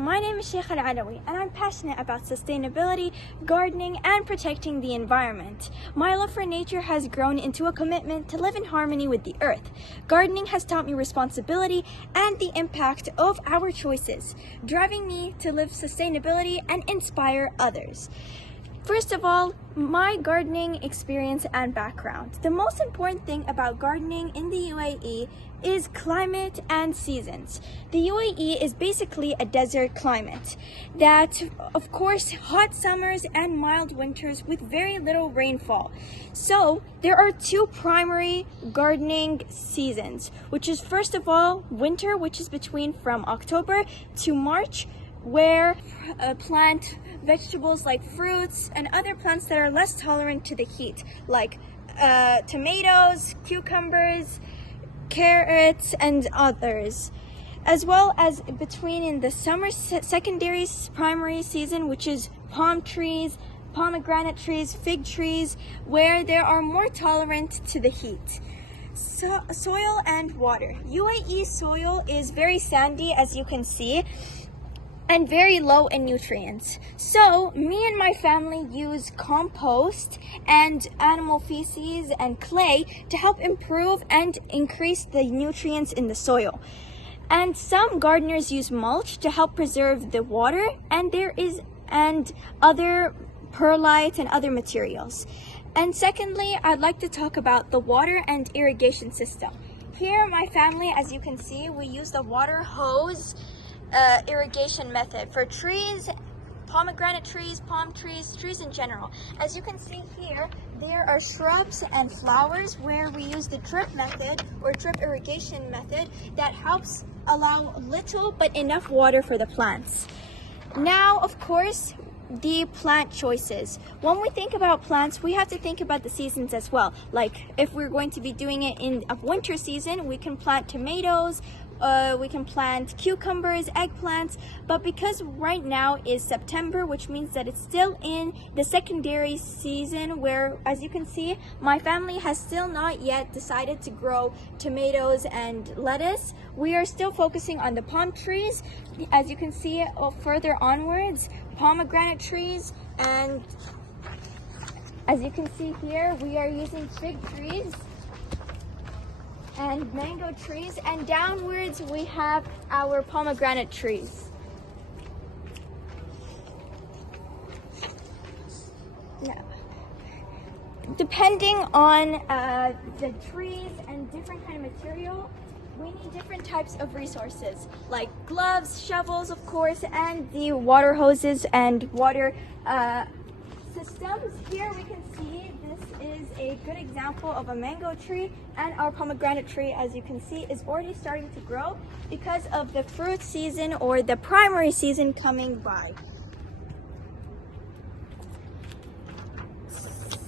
My name is Sheikh Al-Alawi and I'm passionate about sustainability, gardening, and protecting the environment. My love for nature has grown into a commitment to live in harmony with the earth. Gardening has taught me responsibility and the impact of our choices, driving me to live sustainability and inspire others. First of all, my gardening experience and background. The most important thing about gardening in the UAE is climate and seasons. The UAE is basically a desert climate that, of course, hot summers and mild winters with very little rainfall. So there are two primary gardening seasons, which is first of all winter, which is between from October to March, where plant vegetables like fruits and other plants that are less tolerant to the heat, like tomatoes, cucumbers, carrots, and others. As well as between in the summer secondary primary season, which is palm trees, pomegranate trees, fig trees, where they are more tolerant to the heat. Soil and water. UAE soil is very sandy, as you can see, and very low in nutrients. So me and my family use compost and animal feces and clay to help improve and increase the nutrients in the soil. And some gardeners use mulch to help preserve the water, and other perlite and other materials. And secondly, I'd like to talk about the water and irrigation system. Here, my family, as you can see, we use the water hose irrigation method for trees, pomegranate trees, palm trees, trees in general. As you can see here, there are shrubs and flowers where we use the drip method or drip irrigation method that helps allow little but enough water for the plants. Now, of course, the plant choices. When we think about plants, we have to think about the seasons as well. Like if we're going to be doing it in a winter season, we can plant tomatoes, we can plant cucumbers, eggplants, but because right now is September, which means that it's still in the secondary season where, as you can see, my family has still not yet decided to grow tomatoes and lettuce. We are still focusing on the palm trees, as you can see further onwards, pomegranate trees, and as you can see here, we are using fig trees and mango trees, and downwards we have our pomegranate trees. Now, depending on the trees and different kind of material, we need different types of resources, like gloves, shovels, of course, and the water hoses and water systems. Here we can see this is a good example of a mango tree, and our pomegranate tree, as you can see, is already starting to grow because of the fruit season or the primary season coming by.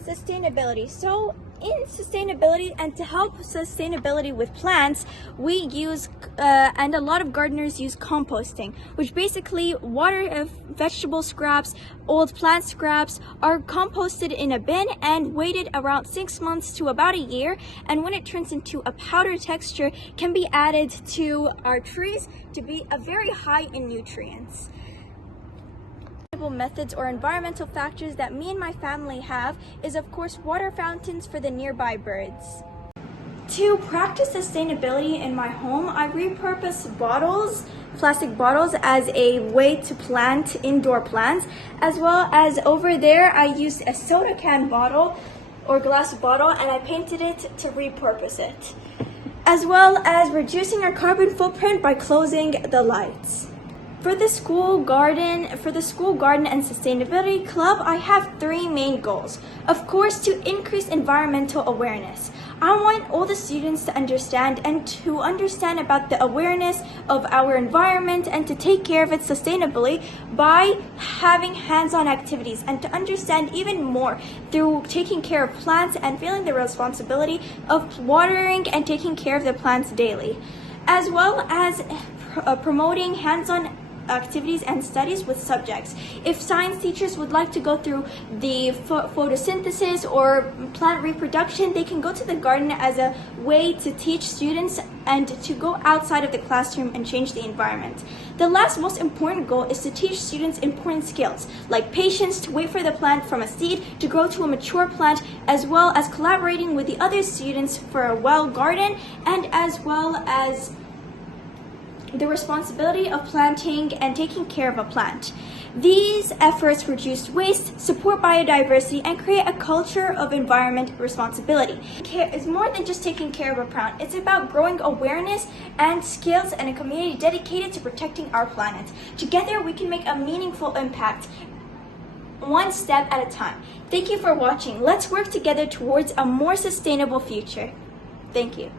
Sustainability. So in sustainability, and to help sustainability with plants, we use and a lot of gardeners use composting, which basically water vegetable scraps, old plant scraps are composted in a bin and waited around 6 months to about a year, and when it turns into a powder texture, can be added to our trees to be a very high in nutrients. Methods or environmental factors that me and my family have is, of course, water fountains for the nearby birds. To practice sustainability in my home, I repurpose plastic bottles as a way to plant indoor plants, as well as over there I used a soda can bottle or glass bottle and I painted it to repurpose it, as well as reducing our carbon footprint by closing the lights. For the school garden and sustainability club, I have 3 main goals. Of course, to increase environmental awareness. I want all the students to understand about the awareness of our environment and to take care of it sustainably by having hands-on activities, and to understand even more through taking care of plants and feeling the responsibility of watering and taking care of the plants daily, as well as promoting hands-on activities and studies with subjects. If science teachers would like to go through the photosynthesis or plant reproduction, they can go to the garden as a way to teach students and to go outside of the classroom and change the environment. The last most important goal is to teach students important skills like patience, to wait for the plant from a seed to grow to a mature plant, as well as collaborating with the other students for a well garden, and as well as the responsibility of planting and taking care of a plant. These efforts reduce waste, support biodiversity, and create a culture of environment responsibility. Care is more than just taking care of a plant. It's about growing awareness and skills and a community dedicated to protecting our planet. Together, we can make a meaningful impact, one step at a time. Thank you for watching. Let's work together towards a more sustainable future. Thank you.